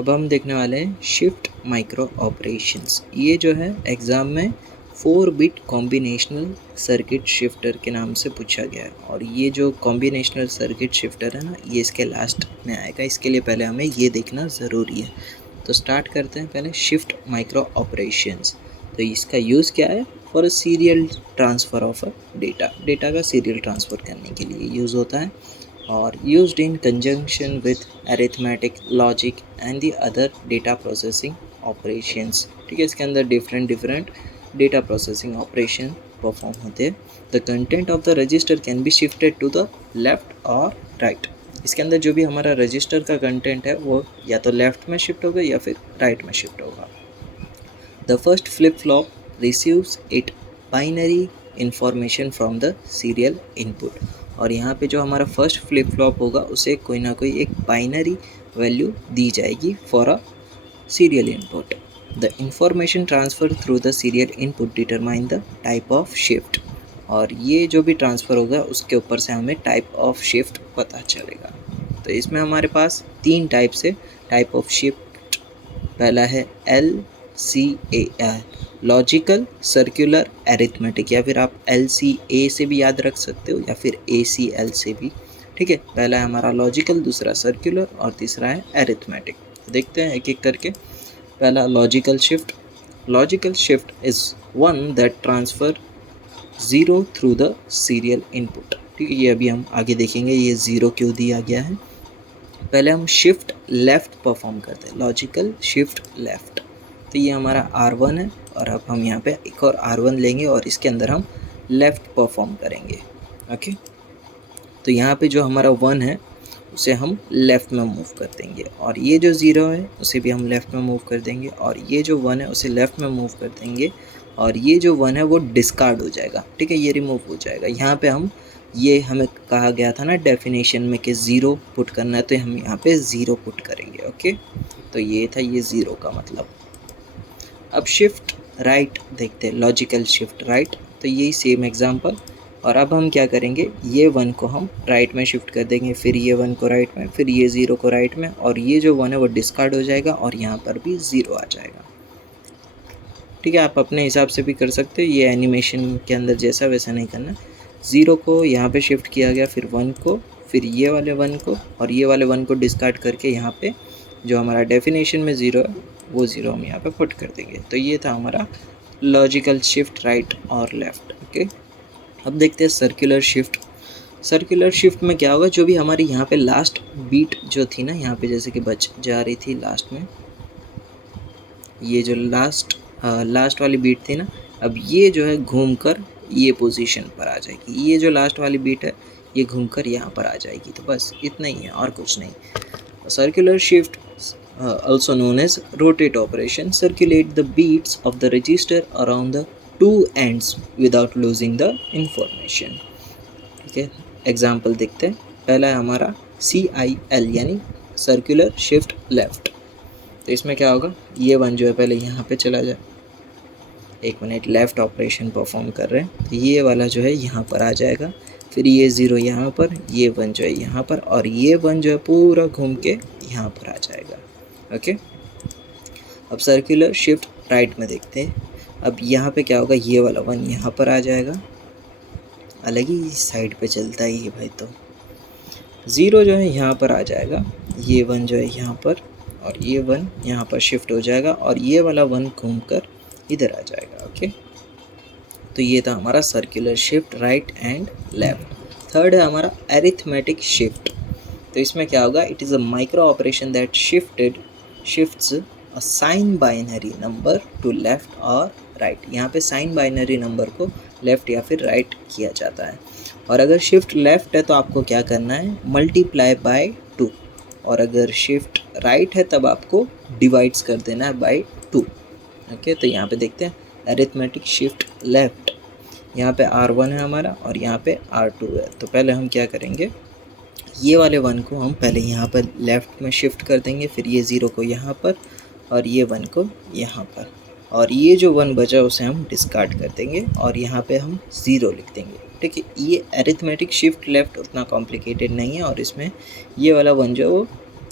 अब हम देखने वाले हैं शिफ्ट माइक्रो ऑपरेशंस। ये जो है एग्ज़ाम में 4 बिट कॉम्बिनेशनल सर्किट शिफ्टर के नाम से पूछा गया है, और ये जो कॉम्बिनेशनल सर्किट शिफ्टर है ना, ये इसके लास्ट में आएगा। इसके लिए पहले हमें ये देखना ज़रूरी है। तो स्टार्ट करते हैं पहले शिफ्ट माइक्रो ऑपरेशंस। तो इसका यूज़ क्या है? For serial transfer of data का सीरियल ट्रांसफ़र करने के लिए यूज़ होता है, और used in conjunction with arithmetic, logic and the other data processing operations। ठीक है, इसके अंदर different data processing operation perform होते हैं। The content of the register can be shifted to the left और राइट। इसके अंदर जो भी हमारा रजिस्टर का कंटेंट है वो या तो लेफ्ट में शिफ्ट होगा या फिर राइट में शिफ्ट होगा। The first flip flop receives it binary information from the serial input. और यहाँ पे जो हमारा फर्स्ट फ्लिप फ्लॉप होगा उसे कोई ना कोई एक बाइनरी वैल्यू दी जाएगी for a serial input. The information transfer through the serial input determine the type of shift. और ये जो भी ट्रांसफ़र होगा उसके ऊपर से हमें टाइप ऑफ शिफ्ट पता चलेगा। तो इसमें हमारे पास 3 टाइप से टाइप ऑफ शिफ्ट। पहला है LCA, लॉजिकल, सर्कुलर, एरिथमेटिक, या फिर आप LCA से भी याद रख सकते हो या फिर ACL से भी। ठीक है, पहला है हमारा लॉजिकल, दूसरा सर्कुलर और तीसरा है एरिथमेटिक। देखते हैं एक एक करके। पहला logical shift. Logical shift is one that transfer 0 through the serial input. ठीक है, ये अभी हम आगे देखेंगे ये 0 क्यों दिया गया है। पहले हम शिफ्ट लेफ़्ट परफॉर्म करते हैं, लॉजिकल शिफ्ट लेफ़्ट। तो ये हमारा R1 है, और अब हम यहाँ पे एक और R1 लेंगे और इसके अंदर हम लेफ़्ट परफॉर्म करेंगे। ओके, तो यहाँ पे जो हमारा 1 है उसे हम लेफ़्ट में मूव कर देंगे, और ये जो 0 है उसे भी हम लेफ़्ट में मूव कर देंगे, और ये जो 1 है उसे लेफ़्ट में मूव कर देंगे, और ये जो 1 है वो डिस्कार्ड हो जाएगा। ठीक है, ये रिमूव हो जाएगा। यहाँ पे हम ये हमें कहा गया था ना डेफिनेशन में कि 0 पुट करना है, तो हम यहाँ पे 0 पुट करेंगे। ओके, तो ये था ये 0 का मतलब। अब शिफ्ट राइट देखते हैं, लॉजिकल शिफ्ट राइट। तो यही सेम एग्जांपल, और अब हम क्या करेंगे, ये 1 को हम राइट में शिफ्ट कर देंगे, फिर ये 1 को राइट में, फिर ये 0 को राइट में, और ये जो 1 है वो डिस्कार्ड हो जाएगा और यहाँ पर भी 0 आ जाएगा। ठीक है, आप अपने हिसाब से भी कर सकते हो, ये एनिमेशन के अंदर जैसा वैसा नहीं करना। 0 को यहाँ पे शिफ्ट किया गया, फिर 1 को, फिर ये वाले 1 को, और ये वाले 1 को डिस्कार्ड करके यहाँ पे जो हमारा डेफिनेशन में 0 है वो 0 हम यहाँ पे पुट कर देंगे। तो ये था हमारा लॉजिकल शिफ्ट राइट और लेफ़्ट। ओके, अब देखते हैं सर्कुलर शिफ्ट। सर्कुलर शिफ्ट में क्या होगा, जो भी हमारी यहाँ पे लास्ट बीट जो थी ना, यहाँ पे जैसे कि बच जा रही थी लास्ट में, ये जो लास्ट वाली बीट थी ना, अब ये जो है घूमकर ये पोजीशन पर आ जाएगी। ये जो लास्ट वाली बीट है ये घूमकर यहाँ पर आ जाएगी। तो बस इतना ही है और कुछ नहीं। Circular shift also known as rotate operation circulate the beats of the register around the two ends without losing the information। ठीक है, एग्जाम्पल देखते हैं। पहला है हमारा CIL यानी सर्कुलर शिफ्ट लेफ़्ट। तो इसमें क्या होगा, ये 1 जो है पहले यहाँ पे चला जाए, 1 मिनट लेफ़्ट ऑपरेशन परफॉर्म कर रहे हैं, तो ये वाला जो है यहाँ पर आ जाएगा, फिर ये 0 यहाँ पर, ये 1 जो है यहाँ पर, और ये 1 जो है पूरा घूम के यहाँ पर आ जाएगा। ओके, अब सर्कुलर शिफ्ट राइट में देखते हैं। अब यहाँ पे क्या होगा, ये वाला 1 यहाँ पर आ जाएगा, अलग ही साइड पे चलता है ये भाई। तो 0 जो है यहाँ पर आ जाएगा, ये 1 जो है यहाँ पर, और ये 1 यहाँ पर शिफ्ट हो जाएगा, और ये वाला 1 घूमकर इधर आ जाएगा। ओके, तो ये था हमारा circular shift right and left. Third है हमारा एरिथमेटिक शिफ्ट। तो इसमें क्या होगा, it is a micro operation that shifts a sign binary number to left और राइट। यहाँ पे साइन बाइनरी नंबर को लेफ़्ट या फिर राइट किया जाता है। और अगर शिफ्ट लेफ़्ट है तो आपको क्या करना है, मल्टीप्लाई बाय 2, और अगर शिफ्ट राइट है तब आपको डिवाइड्स कर देना है बाय 2। ओके, तो यहाँ पे देखते हैं एरिथमेटिक शिफ्ट लेफ़्ट। यहाँ पे R1 है हमारा और यहाँ पे R2 है। तो पहले हम क्या करेंगे, ये वाले 1 को हम पहले यहाँ पर लेफ़्ट में शिफ्ट कर देंगे, फिर ये 0 को यहाँ पर, और ये 1 को यहाँ पर, और ये जो 1 बचा उसे हम डिस्कार्ड कर देंगे और यहाँ पे हम 0 लिख देंगे। ठीक है, ये एरिथमेटिक शिफ्ट लेफ़्ट उतना कॉम्प्लिकेटेड नहीं है, और इसमें ये वाला 1 जो है वो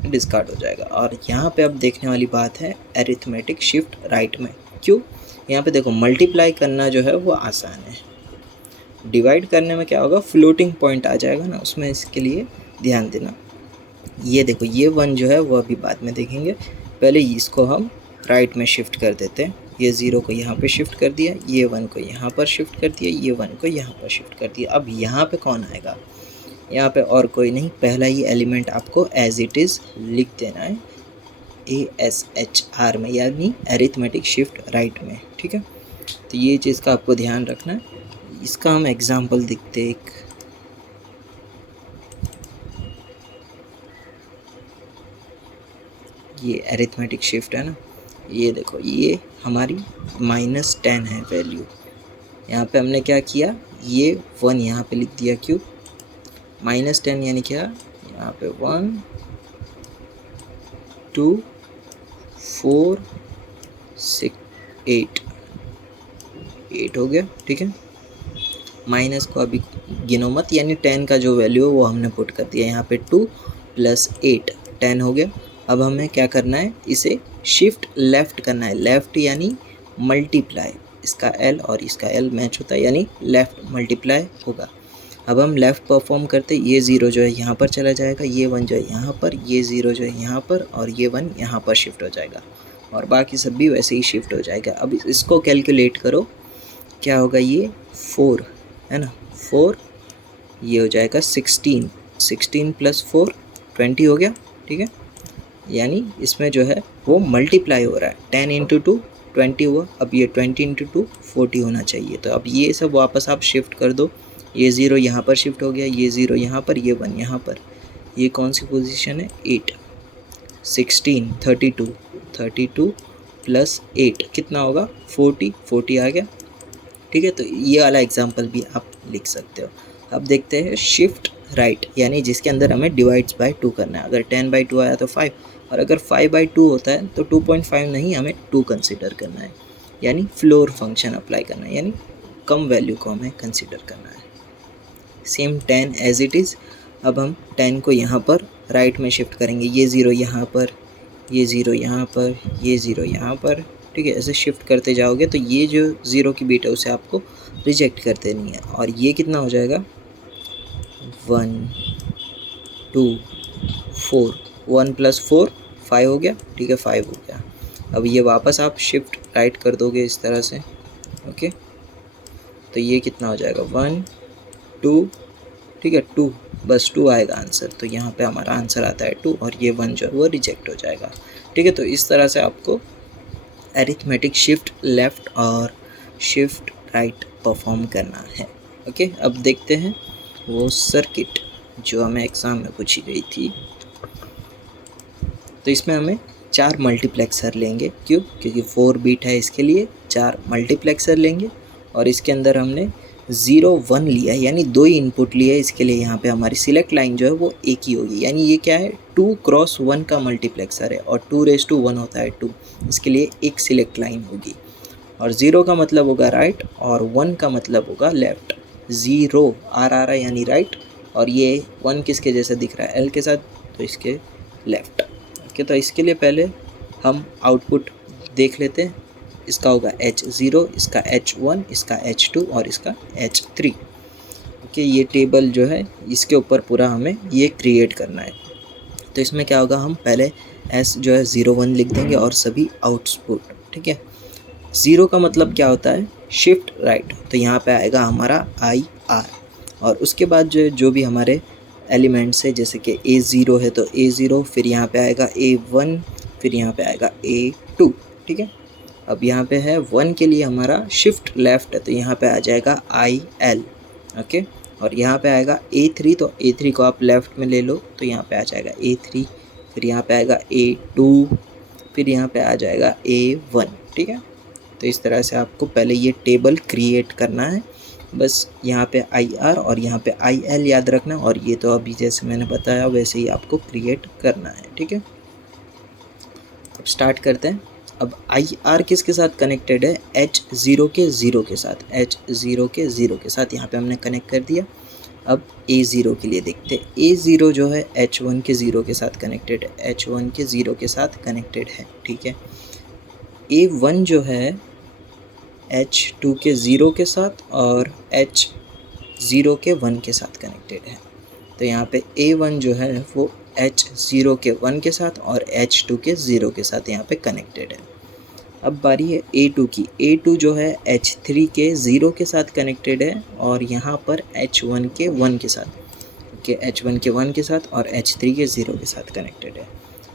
डिस्कार्ड हो जाएगा। और यहाँ पे अब देखने वाली बात है एरिथमेटिक शिफ्ट राइट में। क्यों? यहाँ पे देखो मल्टीप्लाई करना जो है वो आसान है, डिवाइड करने में क्या होगा, फ्लोटिंग पॉइंट आ जाएगा ना, उसमें इसके लिए ध्यान देना। ये देखो ये 1 जो है वो अभी बाद में देखेंगे, पहले इसको हम राइट में शिफ्ट कर देते हैं। ये 0 को यहाँ पे शिफ्ट कर दिया, ये 1 को यहाँ पर शिफ्ट कर दिया, ये 1 को यहाँ पर शिफ्ट कर दिया। अब यहाँ पे कौन आएगा, यहाँ पे और कोई नहीं, पहला ही एलिमेंट आपको एज इट इज़ लिख देना है ASHR में, यानी एरिथमेटिक शिफ्ट राइट में। ठीक है, तो ये चीज़ का आपको ध्यान रखना है। इसका हम एग्जाम्पल देखते एक, ये एरिथमेटिक शिफ्ट है ना, ये देखो ये हमारी -10 है वैल्यू। यहाँ पे हमने क्या किया, ये 1 यहाँ पे लिख दिया। क्यों? -10 यानी क्या, यहाँ पे 1 2 4 6 8 हो गया। ठीक है, माइनस को अभी गिनो मत, यानी 10 का जो वैल्यू है वो हमने पुट कर दिया। यहाँ पे 2 + 8 10 हो गया। अब हमें क्या करना है, इसे शिफ्ट लेफ़्ट करना है। लेफ़्ट यानी मल्टीप्लाई, इसका L और इसका L मैच होता है, यानी लेफ़्ट मल्टीप्लाई होगा। अब हम लेफ़्ट परफॉर्म करते, ये 0 जो है यहाँ पर चला जाएगा, ये 1 जो है यहाँ पर, ये 0 जो है यहाँ पर, और ये 1 यहाँ पर शिफ्ट हो जाएगा, और बाकी सब भी वैसे ही शिफ्ट हो जाएगा। अब इसको कैलकुलेट करो, क्या होगा, ये 4 है ना, 4, ये हो जाएगा 16 + 4 20 हो गया। ठीक है, यानी इसमें जो है वो मल्टीप्लाई हो रहा है, 10 × 2 20 हुआ। अब ये 20 × 2 40 होना चाहिए। तो अब ये सब वापस आप शिफ्ट कर दो, ये 0 यहाँ पर शिफ्ट हो गया, ये 0 यहाँ पर, ये 1 यहाँ पर। ये कौन सी पोजीशन है, 8 16 32 + 8 कितना होगा, 40 आ गया। ठीक है, तो ये वाला एग्जाम्पल भी आप लिख सकते हो। अब देखते हैं शिफ्ट राइट, यानी जिसके अंदर हमें डिवाइड्स बाय 2 करना है। अगर 10/2 आया तो 5, और अगर 5/2 होता है तो 2.5 नहीं, हमें 2 कंसिडर करना है, यानी फ्लोर फंक्शन अप्लाई करना है, यानी कम वैल्यू को हमें कंसिडर करना है। Same 10 as it is. अब हम 10 को यहाँ पर राइट में शिफ्ट करेंगे, ये 0 यहाँ पर, ये 0 यहाँ पर, ये 0 यहाँ पर। ठीक है, ऐसे शिफ्ट करते जाओगे तो ये जो 0 की बीट है उसे आपको रिजेक्ट कर देनी है। और ये कितना हो जाएगा, 1 2 4, 1 + 4 5 हो गया। ठीक है, 5 हो गया। अब ये वापस आप शिफ्ट राइट कर दोगे इस तरह से। ओके, तो ये कितना हो जाएगा, 1 2, ठीक है 2, बस 2 आएगा आंसर। तो यहाँ पे हमारा आंसर आता है 2, और ये 1 जो है वो रिजेक्ट हो जाएगा। ठीक है, तो इस तरह से आपको एरिथमेटिक शिफ्ट लेफ़्ट और शिफ्ट राइट परफॉर्म करना है। ओके, अब देखते हैं वो सर्किट जो हमें एग्ज़ाम में पूछी गई थी। तो इसमें हमें 4 मल्टीप्लेक्सर लेंगे। क्यों? क्योंकि 4 बीट है, इसके लिए 4 मल्टीप्लेक्सर लेंगे। और इसके अंदर हमने 0 1 लिया है, यानी 2 ही इनपुट लिए। इसके लिए यहाँ पे हमारी सिलेक्ट लाइन जो है वो एक ही होगी, यानी ये क्या है, 2 × 1 का मल्टीप्लेक्सर है, और 2⁻1 होता है 2, इसके लिए एक सिलेक्ट लाइन होगी। और 0 का मतलब होगा राइट, और 1 का मतलब होगा लेफ़्ट। 0 R आ रहा है यानी राइट, और ये 1 किसके जैसे दिख रहा है, L के साथ, तो इसके लेफ़्ट। ओके, तो इसके लिए पहले हम आउटपुट देख लेते हैं। इसका होगा H0, इसका H1, इसका H2 और इसका H3। ओके, ये टेबल जो है इसके ऊपर पूरा हमें ये क्रिएट करना है। तो इसमें क्या होगा, हम पहले S जो है 0 1 लिख देंगे और सभी आउटपुट। ठीक है, 0 का मतलब क्या होता है, शिफ्ट राइट, तो यहाँ पे आएगा हमारा IR। और उसके बाद जो भी हमारे एलिमेंट्स है, जैसे कि A0 है तो A0, फिर यहाँ पे आएगा A1, फिर यहाँ पे आएगा A2। ठीक है, अब यहाँ पे है 1 के लिए हमारा शिफ्ट लेफ़्ट है, तो यहाँ पे आ जाएगा IL। ओके, और यहाँ पे आएगा A3, तो A3 को आप लेफ़्ट में ले लो, तो यहाँ पे आ जाएगा A3, फिर यहाँ पे आएगा A2, फिर यहाँ पे आ जाएगा A1। ठीक है, तो इस तरह से आपको पहले ये टेबल क्रिएट करना है। बस यहाँ पे IR और यहाँ पे IL याद रखना, और ये तो अभी जैसे मैंने बताया वैसे ही आपको क्रिएट करना है। ठीक है, अब स्टार्ट करते हैं। अब IR किसके साथ कनेक्टेड है, H0 के 0 के साथ, H0 के 0 के साथ यहाँ पे हमने कनेक्ट कर दिया। अब A0 के लिए देखते हैं। A0 जो है H1 के ज़ीरो के साथ कनेक्टेड है, H1 के ज़ीरो के साथ कनेक्टेड है, ठीक है। A1 जो है H2 के ज़ीरो के साथ और H0 के 1 के साथ कनेक्टेड है। तो यहाँ पे A1 जो है वो H0 के 1 के साथ और H2 के 0 के साथ यहाँ पे कनेक्टेड है। अब बारी है A2 की। A2 जो है H3 के 0 के साथ कनेक्टेड है और यहाँ पर H1 के 1 के साथ, ओके, H1 के 1 के साथ और H3 के 0 के साथ कनेक्टेड है।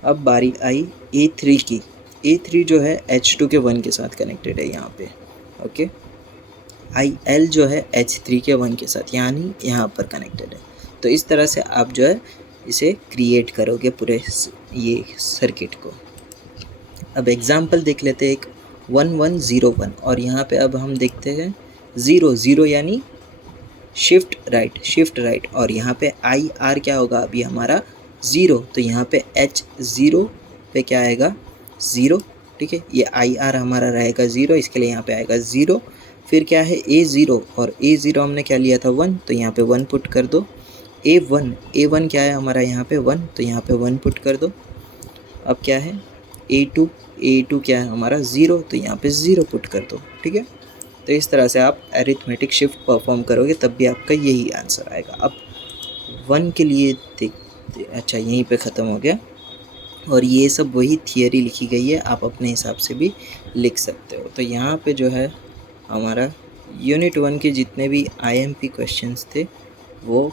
अब बारी आई A3 की। A3 जो है H2 के 1 के साथ कनेक्टेड है यहाँ पे, ओके। IL जो है H3 के 1 के साथ, यानी यहाँ पर कनेक्टेड है। तो इस तरह से आप जो है इसे क्रिएट करोगे पूरे ये सर्किट को। अब एग्जाम्पल देख लेते हैं एक 1101 और यहाँ पे अब हम देखते हैं 0 यानी शिफ्ट राइट और यहाँ पे IR क्या होगा अभी हमारा 0, तो यहाँ पे H0 पे क्या आएगा 0, ठीक है। ये IR हमारा रहेगा 0, इसके लिए यहाँ पे आएगा 0। फिर क्या है A0 और A0 हमने क्या लिया था 1, तो यहाँ पे 1 पुट कर दो। A1 क्या है हमारा यहाँ पे 1, तो यहाँ पे 1 पुट कर दो। अब क्या है A2 क्या है हमारा 0, तो यहाँ पे 0 पुट कर दो, ठीक है। तो इस तरह से आप अरिथमेटिक शिफ्ट परफॉर्म करोगे तब भी आपका यही आंसर आएगा। अब 1 के लिए देखते, अच्छा यहीं पे ख़त्म हो गया और ये सब वही थियरी लिखी गई है, आप अपने हिसाब से भी लिख सकते हो। तो यहाँ पे जो है हमारा यूनिट 1 के जितने भी IMP क्वेश्चंस थे वो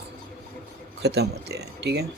ख़त्म होते हैं, ठीक है।